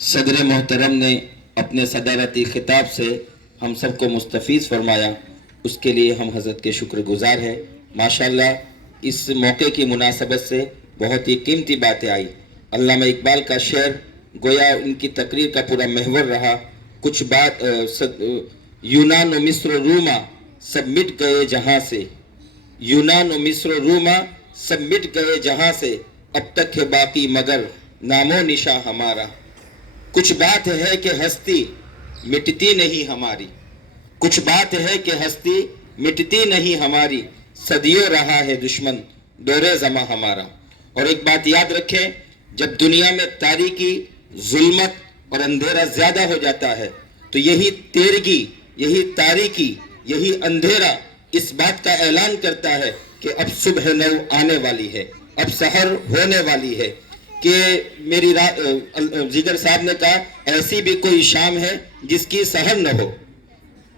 सदर मोहतरम ने अपने सदारती खिताब से हम सबको मुस्तफ़ीज़ फरमाया, उसके लिए हम हज़रत के शुक्रगुज़ार हैं। माशाअल्लाह इस मौके की मुनासबत से बहुत ही कीमती बातें आई। अल्लामा इकबाल का शेर गोया उनकी तकरीर का पूरा महवर रहा। कुछ बात यूनान व मिस्र रूमा सब मिट गए जहाँ से, यूनान व मिस्र रूमा सब मिट गए जहाँ से, अब तक है बाकी मगर नामो निशा हमारा। कुछ बात है कि हस्ती मिटती नहीं हमारी, कुछ बात है कि हस्ती मिटती नहीं हमारी, सदियों रहा है दुश्मन दौरे ज़मा हमारा। और एक बात याद रखें, जब दुनिया में तारीकी, जुल्मत और अंधेरा ज़्यादा हो जाता है तो यही तेरगी, यही तारीकी, यही अंधेरा इस बात का ऐलान करता है कि अब सुबह नौ आने वाली है, अब सहर होने वाली है। कि मेरी जिगर साहब ने कहा, ऐसी भी कोई शाम है जिसकी सहर न हो,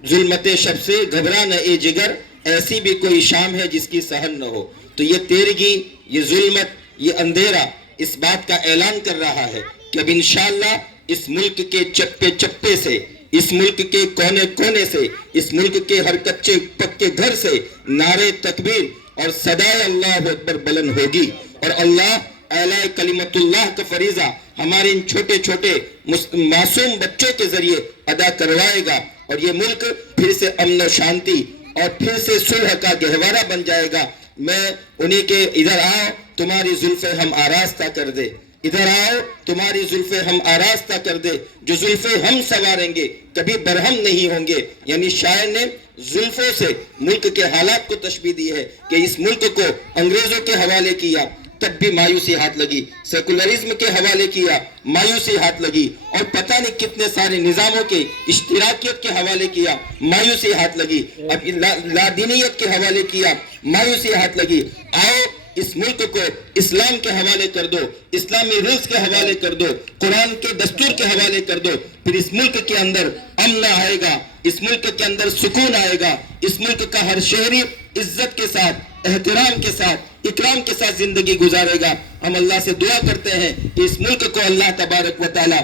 जुल्मते शब से घबरा न ए जिगर, ऐसी भी कोई शाम है जिसकी सहर न हो। तो ये तेरगी, ये जुल्मत, ये अंधेरा इस बात का ऐलान कर रहा है कि अब इंशाअल्लाह इस मुल्क के चप्पे चप्पे से, इस मुल्क के कोने कोने से, इस मुल्क के हर कच्चे पक्के घर से नारे तकबीर और सदाए अल्लाह अकबर बुलंद होगी और अल्लाह आला कलिमतुल्लाह का फरीज़ा हमारे इन छोटे छोटे मासूम बच्चों के जरिए अदा करवाएगा और ये मुल्क फिर से अमन और शांति और फिर से सुलह का गहवारा बन जाएगा। मैं उन्हीं के इधर आओ तुम्हारी जुल्फे हम आरास्ता कर दे, इधर आओ तुम्हारी जुल्फे हम आरास्ता कर दे, जो जुल्फे हम सवारेंगे कभी बरहम नहीं होंगे। यानी शायर ने जुल्फों से मुल्क के हालात को तशबीह दी है कि इस मुल्क को अंग्रेजों के हवाले किया तब भी मायूसी हाथ लगी, सेकुलरिज्म के हवाले किया मायूसी हाथ लगी, और पता नहीं कितने सारे निज़ामों के इश्तिराकियत के हवाले किया मायूसी हाथ लगी, अब लादीनियत के हवाले किया मायूसी हाथ लगी। आओ इस मुल्क को इस्लाम के हवाले कर दो, इस्लामी रूल्स के हवाले कर दो, कुरान के दस्तूर के हवाले कर दो, फिर इस मुल्क के अंदर अमन आएगा, इस मुल्क के अंदर सुकून आएगा, इस मुल्क का हर शहरी इज्जत के साथ, एहतराम के साथ, इकराम के साथ जिंदगी गुजारेगा। हम अल्लाह से दुआ करते हैं कि इस मुल्क को अल्लाह तबारक व तआला,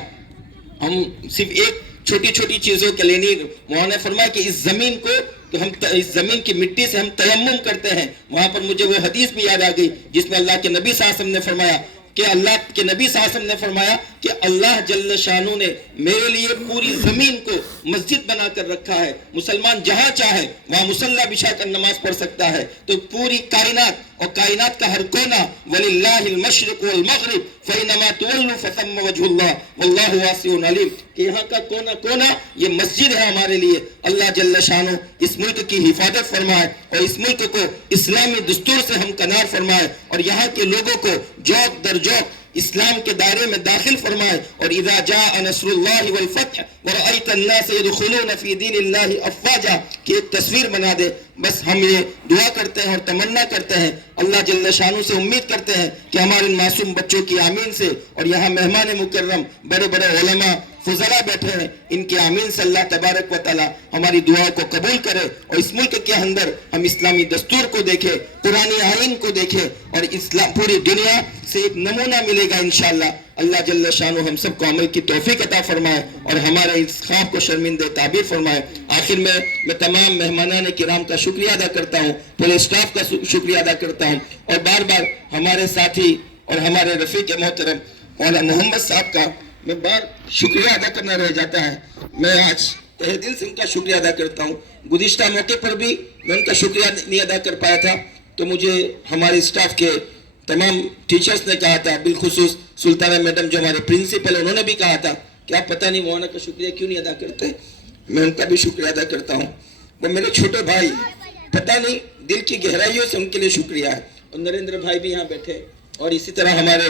हम सिर्फ एक छोटी छोटी चीज़ों के लिए नहीं, मौलाना फरमाया कि इस ज़मीन को तो हम इस ज़मीन की मिट्टी से हम तयम्मुम करते हैं। वहाँ पर मुझे वो हदीस भी याद आ गई जिसमें अल्लाह के नबी सल्लल्लाहु अलैहि वसल्लम ने फरमाया कि अल्लाह के नबी सल्लल्लाहु अलैहि वसल्लम ने फरमाया कि अल्लाह जल्ल शानू ने मेरे लिए पूरी ज़मीन को मस्जिद बना कर रखा है। मुसलमान जहाँ चाहे वहाँ मुसल्ला बिछा कर नमाज पढ़ सकता है। तो पूरी कायनात और कायनात का हर कोना, वलिल्लाहिल मशरिक़ वल मग़रिब फ़इन्नमा तुवल्लू फ़थम्मा वजहुल्लाह वल्लाहु वासिउन अलीम, कि यहाँ का कोना कोना ये मस्जिद है हमारे लिए। अल्लाह जल्ल शानो इस मुल्क की हिफाजत फरमाए और इस मुल्क को इस्लामी दस्तूर से हम कनार फरमाए और यहाँ के लोगों को जौक दर जौक इस्लाम के दायरे में दाखिल फरमाए। और इज़ा जाअ नस्रुल्लाहि वल फ़त्ह व रअयत अन्नास यदखुलून फ़ी दीनिल्लाहि अफ़वाजा की एक तस्वीर बना दे। बस हम ये दुआ करते हैं और तमन्ना करते हैं, अल्लाह जल्ल शानू से उम्मीद करते हैं कि हमारे इन मासूम बच्चों की आमीन से, और यहाँ मेहमान मुकर्रम बड़े बड़े उलमा फुज़ला बैठे हैं, इनके आमीन से अल्लाह तबारक व तआला हमारी दुआ को कबूल करे और इस मुल्क के अंदर हम इस्लामी दस्तूर को देखें, पुरानी आइन को देखें और इस्लाम पूरी दुनिया से एक नमूना मिलेगा इंशाअल्लाह। अल्लाह जल्ल शानू हम सबको अमल की तौफीक अता फरमाए और हमारे इस ख्वाब को शर्मिंदा ताबीर फरमाए। आखिर में मैं तमाम मेहमानान किराम का शुक्रिया अदा करता हूँ, पूरे स्टाफ का शुक्रिया अदा करता हूँ और बार बार हमारे साथी और हमारे रफ़ीक मोहतरम मौलाना मोहम्मद साहब का मैं बार शुक्रिया अदा करना रह जाता है। मैं आज तहे दिल से उनका शुक्रिया अदा करता हूँ। गुज़िश्ता मौके पर भी मैं उनका शुक्रिया नहीं अदा कर पाया था तो मुझे हमारे स्टाफ के तमाम टीचर्स ने कहा था, बिलखुसूस सुल्ताना मैडम जो हमारे प्रिंसिपल, उन्होंने भी कहा था कि आप पता नहीं मौलाना का शुक्रिया क्यों नहीं अदा करते। मैं उनका भी शुक्रिया अदा करता हूँ। वो मेरे छोटे भाई, पता नहीं दिल की गहराइयों से उनके लिए शुक्रिया है। और नरेंद्र भाई भी यहाँ बैठे और इसी तरह हमारे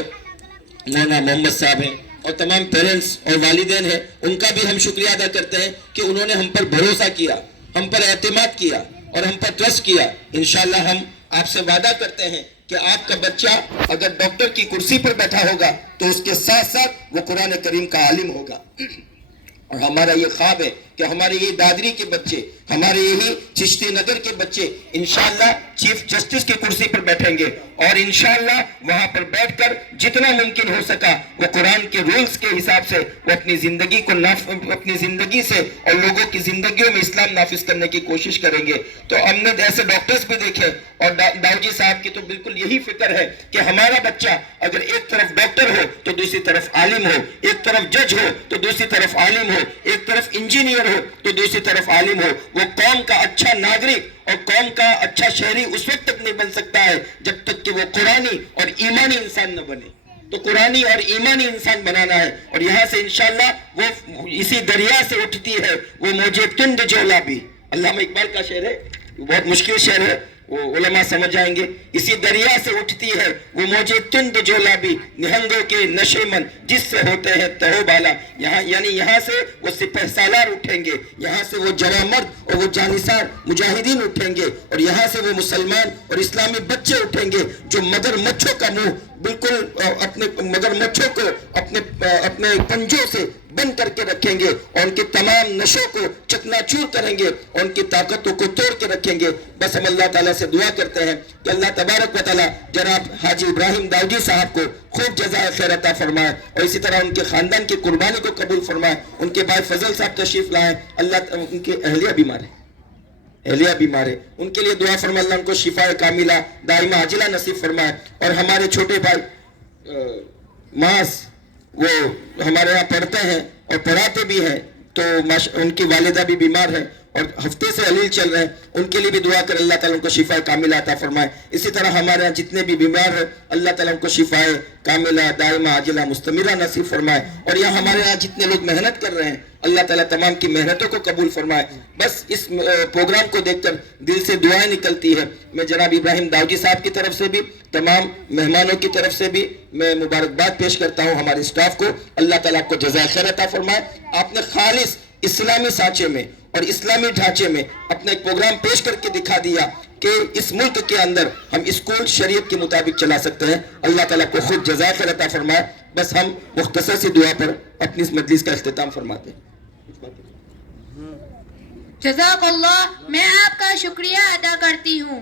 मौलाना मोहम्मद साहब हैं और तमाम पेरेंट्स और वालिदैन हैं, उनका भी हम शुक्रिया अदा करते हैं कि उन्होंने हम पर भरोसा किया, हम पर एतमाद किया और हम पर ट्रस्ट किया। इंशाअल्लाह हम आपसे वादा करते हैं कि आपका बच्चा अगर डॉक्टर की कुर्सी पर बैठा होगा तो उसके साथ साथ वो कुरान करीम का आलिम होगा। اور ہمارا یہ خواب ہے کہ ہمارے یہ دادری کے بچے، ہمارے یہی چشتی نگر کے بچے انشاءاللہ چیف جسٹس کی کرسی پر بیٹھیں گے، اور انشاءاللہ وہاں پر بیٹھ کر جتنا ممکن ہو سکا وہ قرآن کے رولز کے حساب سے وہ اپنی زندگی کو اپنی زندگی سے اور لوگوں کی زندگیوں میں اسلام نافذ کرنے کی کوشش کریں گے۔ تو ہم نے ایسے ڈاکٹرز بھی دیکھے، اور داؤ جی صاحب کی تو بالکل یہی فکر ہے کہ ہمارا بچہ اگر ایک طرف ڈاکٹر ہو تو دوسری طرف عالم ہو، ایک طرف جج ہو تو دوسری طرف عالم ہو، ایک طرف انجینئر ہو تو دوسری طرف عالم ہو، وہ قوم کا اچھا ناگرک اور قوم کا اچھا شہری اس وقت تک نہیں بن سکتا ہے جب تک کہ وہ قرآنی اور ایمانی انسان نہ بنے۔ تو قرآنی اور ایمانی انسان بنانا ہے، اور یہاں سے انشاءاللہ وہ اسی دریا سے اٹھتی ہے وہ موجے تند جولا بھی، علامہ اقبال کا شعر ہے، بہت مشکل شعر ہے، وہ علماء سمجھ جائیں گے۔ اسی دریا سے اٹھتی ہے وہ موجے تند جولا بھی، نہنگوں کے نشے من جس سے ہوتے ہیں تہو بالا۔ یعنی یہاں سے وہ سپہ سالار اٹھیں گے، یہاں سے وہ جوامرد اور وہ جانثار مجاہدین اٹھیں گے، اور یہاں سے وہ مسلمان اور اسلامی بچے اٹھیں گے جو مگر مچھوں کا منہ بالکل اپنے مگر مچھوں کو اپنے پنجوں سے بند کر کے رکھیں گے، اور ان کے تمام نشوں کو چکنا چور کریں گے، اور ان کی طاقتوں کو توڑ کے رکھیں گے۔ بس ہم اللہ تعالیٰ سے دعا کرتے ہیں کہ اللہ تبارک و تعالیٰ جناب حاجی ابراہیم داؤدی صاحب کو خوب جزائے خیر عطا فرمائے، اور اسی طرح ان کے خاندان کی قربانی کو قبول فرمائے۔ ان کے بھائی فضل صاحب تشریف لائیں، اللہ ان کے اہلیہ بیمار ہے، ان کے لیے دعا فرمائے، اللہ ان کو شفا کاملہ دائمہ عاجلہ نصیب فرمائے۔ اور ہمارے چھوٹے بھائی ماس وہ ہمارے یہاں پڑھتے ہیں اور پڑھاتے بھی ہیں، تو ان کی والدہ بھی بیمار ہے اور ہفتے سے علیل چل رہے ہیں، ان کے لیے بھی دعا کر اللہ تعالیٰ ان کو شفا کاملہ عطا فرمائے۔ اسی طرح ہمارے یہاں جتنے بھی بیمار ہیں اللہ تعالیٰ ان کو شفا کاملہ دائمہ عاجلہ مستمرہ نصیب فرمائے، اور یہاں ہمارے یہاں جتنے لوگ محنت کر رہے ہیں اللہ تعالیٰ تمام کی محنتوں کو قبول فرمائے۔ بس اس پروگرام کو دیکھ کر دل سے دعائیں نکلتی ہے۔ میں جناب ابراہیم داؤدی صاحب کی طرف سے بھی تمام مہمانوں کی طرف سے بھی میں مبارکباد پیش کرتا ہوں ہمارے اسٹاف کو، اللہ تعالیٰ کو جزائے خیر عطا فرمائے۔ آپ نے خالص اسلامی سانچے میں اور اسلامی ڈھانچے میں اپنا ایک پروگرام پیش کر کے دکھا دیا کہ اس ملک کے اندر ہم اسکول شریعت کے مطابق چلا سکتے ہیں۔ اللہ تعالیٰ کو خود جزائے خیر عطا فرمائے۔ بس ہم مختصر سی دعا پر اپنی اس مجلس کا اختتام فرماتے ہیں۔ جزاک اللہ، میں آپ کا شکریہ ادا કરતી હું.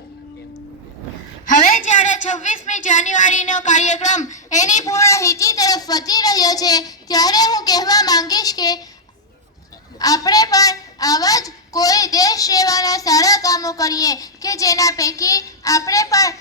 હવે જ્યારે 26મી જાન્યુઆરીનો કાર્યક્રમ એની પૂર્ણહિતિ તરફ વધી રહ્યો છે ત્યારે હું કહેવા માંગીશ કે આપણે પણ આવા જ કોઈ દેશ સેવાના સારા કામો કરીએ કે જેના પૈકી આપણે પણ